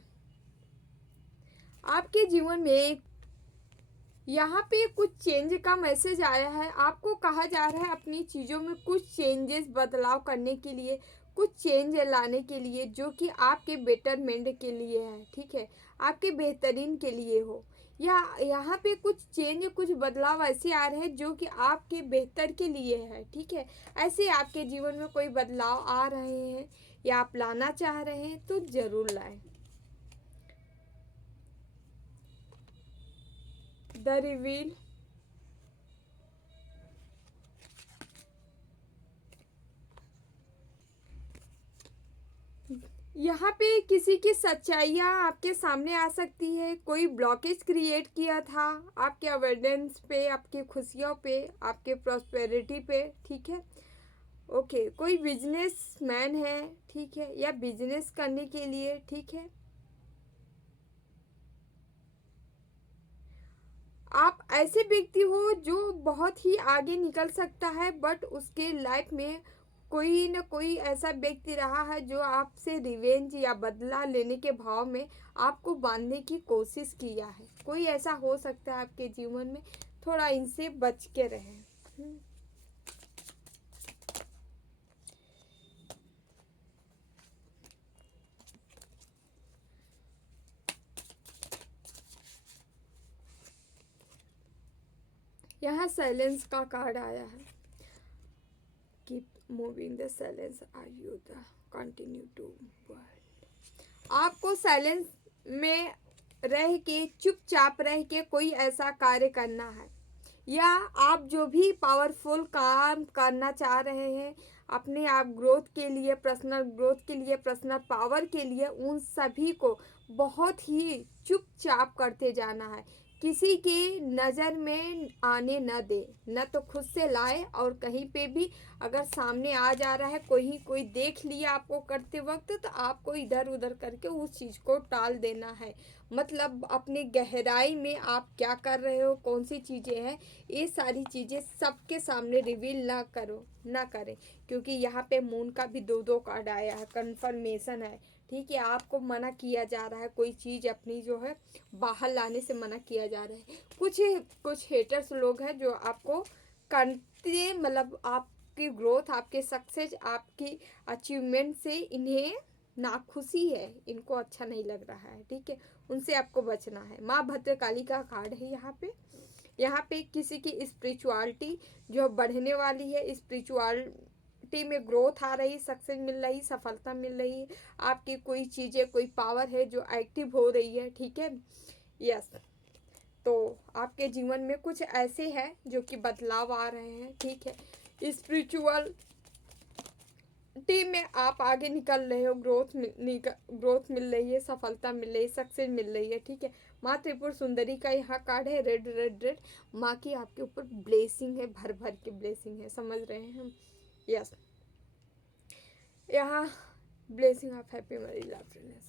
आपके जीवन में यहाँ पे कुछ चेंज का मैसेज आया है। आपको कहा जा रहा है अपनी चीज़ों में कुछ चेंजेस, बदलाव करने के लिए, कुछ चेंज लाने के लिए जो कि आपके बेटरमेंट के लिए है, ठीक है, आपके बेहतरीन के लिए हो, या यहाँ पे कुछ चेंज, कुछ बदलाव ऐसे आ रहे हैं जो कि आपके बेहतर के लिए है, ठीक है। ऐसे आपके जीवन में कोई बदलाव आ रहे हैं या आप लाना चाह रहे हैं तो ज़रूर लाएं। द रिवील, यहाँ पे किसी की सच्चाइयाँ आपके सामने आ सकती है, कोई ब्लॉकेज क्रिएट किया था आपके अवेडेंस पे, आपकी खुशियों पे, आपके प्रॉस्पेरिटी पे, ठीक है। ओके, कोई बिजनेस मैन है, ठीक है, या बिजनेस करने के लिए, ठीक है, आप ऐसे व्यक्ति हो जो बहुत ही आगे निकल सकता है, बट उसके लाइफ में कोई न कोई ऐसा व्यक्ति रहा है जो आपसे रिवेंज या बदला लेने के भाव में आपको बांधने की कोशिश किया है। कोई ऐसा हो सकता है आपके जीवन में, थोड़ा इनसे बच के रहें। यहाँ साइलेंस का कार्ड आया है। Keep moving the silence are you the continue to world. आपको साइलेंस में रह के, चुपचाप रह के कोई ऐसा कार्य करना है, या आप जो भी पावरफुल काम करना चाह रहे हैं अपने आप ग्रोथ के लिए, पर्सनल ग्रोथ के लिए, पर्सनल पावर के लिए, उन सभी को बहुत ही चुपचाप करते जाना है। किसी की नज़र में आने न दे, न तो खुद से लाए, और कहीं पे भी अगर सामने आ जा रहा है, कोई देख लिया आपको करते वक्त, तो आपको इधर उधर करके उस चीज़ को टाल देना है। मतलब अपनी गहराई में आप क्या कर रहे हो, कौन सी चीज़ें हैं, ये सारी चीज़ें सबके सामने रिवील ना करो, ना करें, क्योंकि यहाँ पे मून का भी दो कार्ड आया है, कन्फर्मेशन है। ठीक है, आपको मना किया जा रहा है, कोई चीज़ अपनी जो है बाहर लाने से मना किया जा रहा है। कुछ हेटर्स लोग हैं जो आपको करते, मतलब आपकी ग्रोथ, आपके सक्सेस, आपकी अचीवमेंट से इन्हें नाखुशी है, इनको अच्छा नहीं लग रहा है। ठीक है, उनसे आपको बचना है। माँ भद्रकाली का कार्ड है यहाँ पे किसी की स्पिरिचुअलिटी जो बढ़ने वाली है, स्पिरिचुअलिटी में ग्रोथ आ रही, सक्सेस मिल रही, सफलता मिल रही है। आपकी कोई चीज़ें, कोई पावर है जो एक्टिव हो रही है। ठीक है, यस। तो आपके जीवन में कुछ ऐसे हैं जो कि बदलाव आ रहे हैं। ठीक है, स्पिरिचुअल टीम में आप आगे निकल रहे हो, ग्रोथ मिल रही है, सफलता मिल रही है, सक्सेस मिल रही है। ठीक है, माँ त्रिपुर सुंदरी का यहाँ कार्ड है, रेड रेड रेड। माँ की आपके ऊपर ब्लेसिंग है, भर भर की ब्लेसिंग है, समझ रहे हैं हम। यस, यहाँ blessing of happy marriage life relationship,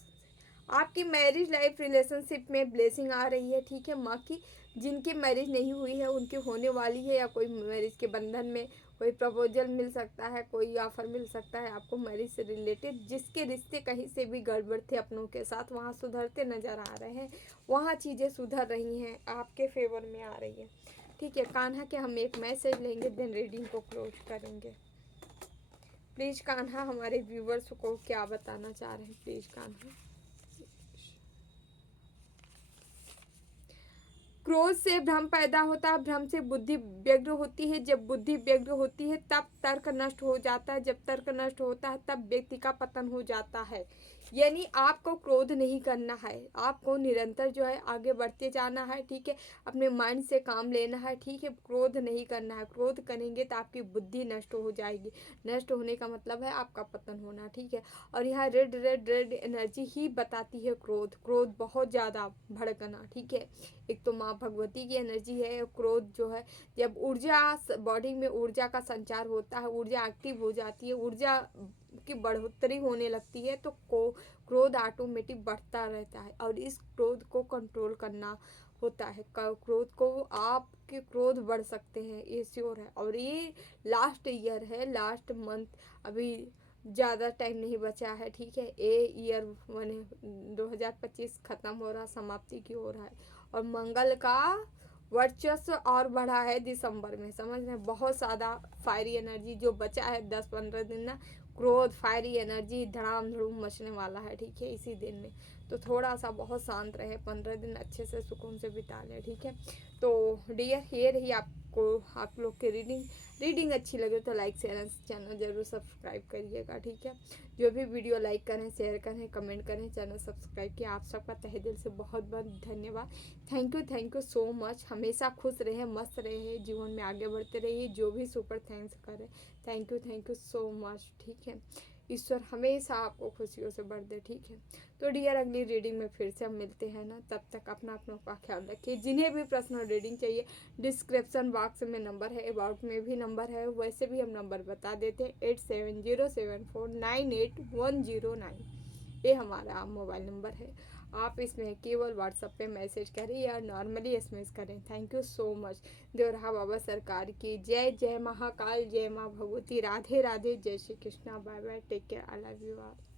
आपकी मैरिज लाइफ रिलेशनशिप में ब्लेसिंग आ रही है। ठीक है, माँ की, जिनकी मैरिज नहीं हुई है उनकी होने वाली है, या कोई मैरिज के बंधन में कोई प्रपोजल मिल सकता है, कोई ऑफर मिल सकता है आपको मैरिज से रिलेटेड। जिसके रिश्ते कहीं से भी गड़बड़ थे अपनों के साथ, वहाँ सुधरते नज़र आ रहे हैं, वहाँ चीज़ें सुधर रही हैं, आपके फेवर में आ रही है। ठीक है, कान्हा के हम एक मैसेज लेंगे, देन रीडिंग को क्लोज करेंगे। प्लीज़ कान्हा हमारे व्यूवर्स को क्या बताना चाह रहे हैं, प्लीज़ कान्हा। क्रोध से भ्रम पैदा होता है, भ्रम से बुद्धि व्यग्र होती है, जब बुद्धि व्यग्र होती है तब तर्क नष्ट हो जाता है, जब तर्क नष्ट होता है तब व्यक्ति का पतन हो जाता है। यानी आपको क्रोध नहीं करना है, आपको निरंतर जो है आगे बढ़ते जाना है। ठीक है, अपने माइंड से काम लेना है। ठीक है, क्रोध नहीं करना है, क्रोध करेंगे तो आपकी बुद्धि नष्ट हो जाएगी, नष्ट होने का मतलब है आपका पतन होना। ठीक है, और यहाँ रेड रेड रेड एनर्जी ही बताती है क्रोध, क्रोध बहुत ज़्यादा भड़कना। ठीक है, एक तो माँ भगवती की एनर्जी है, क्रोध जो है, जब ऊर्जा बॉडी में ऊर्जा का संचार होता है, ऊर्जा एक्टिव हो जाती है, ऊर्जा की बढ़ोतरी होने लगती है, तो क्रोध ऑटोमेटिक बढ़ता रहता है, और इस क्रोध को कंट्रोल करना होता है। क्रोध को, आपके क्रोध बढ़ सकते हैं, ये श्योर है। और ये लास्ट ईयर है, लास्ट मंथ, अभी ज़्यादा टाइम नहीं बचा है। ठीक है, ये ईयर 2025 ख़त्म हो रहा, समाप्ति की हो रहा है, और मंगल का वर्चस्व और बढ़ा है दिसंबर में, समझ रहे हैं। बहुत ज़्यादा फायरी एनर्जी जो बचा है 10-15 दिन ना, क्रोध फायरी एनर्जी धड़ाम धड़ूम मचने वाला है। ठीक है, इसी दिन में तो थोड़ा सा बहुत शांत रहे, 15 दिन अच्छे से सुकून से बिता लें। ठीक है, तो डियर ये रही आपको आप लोग की रीडिंग अच्छी लगे तो लाइक शेयर चैनल ज़रूर सब्सक्राइब करिएगा। ठीक है, जो भी वीडियो लाइक करें, शेयर करें, कमेंट करें, चैनल सब्सक्राइब किया, आप सबका तहे दिल से बहुत बहुत धन्यवाद। Thank you so much. हमेशा खुश रहे, मस्त रहे, जीवन में आगे बढ़ते रहिए, जो भी सुपर थैंक्स करें। Thank you so much. ठीक है, ईश्वर हमेशा आपको खुशियों से भर दे। ठीक है, तो डियर अगली रीडिंग में फिर से हम मिलते हैं ना, तब तक अपना का ख्याल रखिए। जिन्हें भी पर्सनल रीडिंग चाहिए, डिस्क्रिप्शन बॉक्स में नंबर है, अबाउट में भी नंबर है, वैसे भी हम नंबर बता देते हैं, 8707498109, ये हमारा महामोबाइल नंबर है। आप इसमें केवल व्हाट्सएप पे मैसेज करें या नॉर्मली एसएमएस करें। Thank you so much. Devraha Baba सरकार की जय, जय महाकाल, जय माँ भगवती, राधे राधे, जय Shri Krishna, bye bye, take care, I love you all.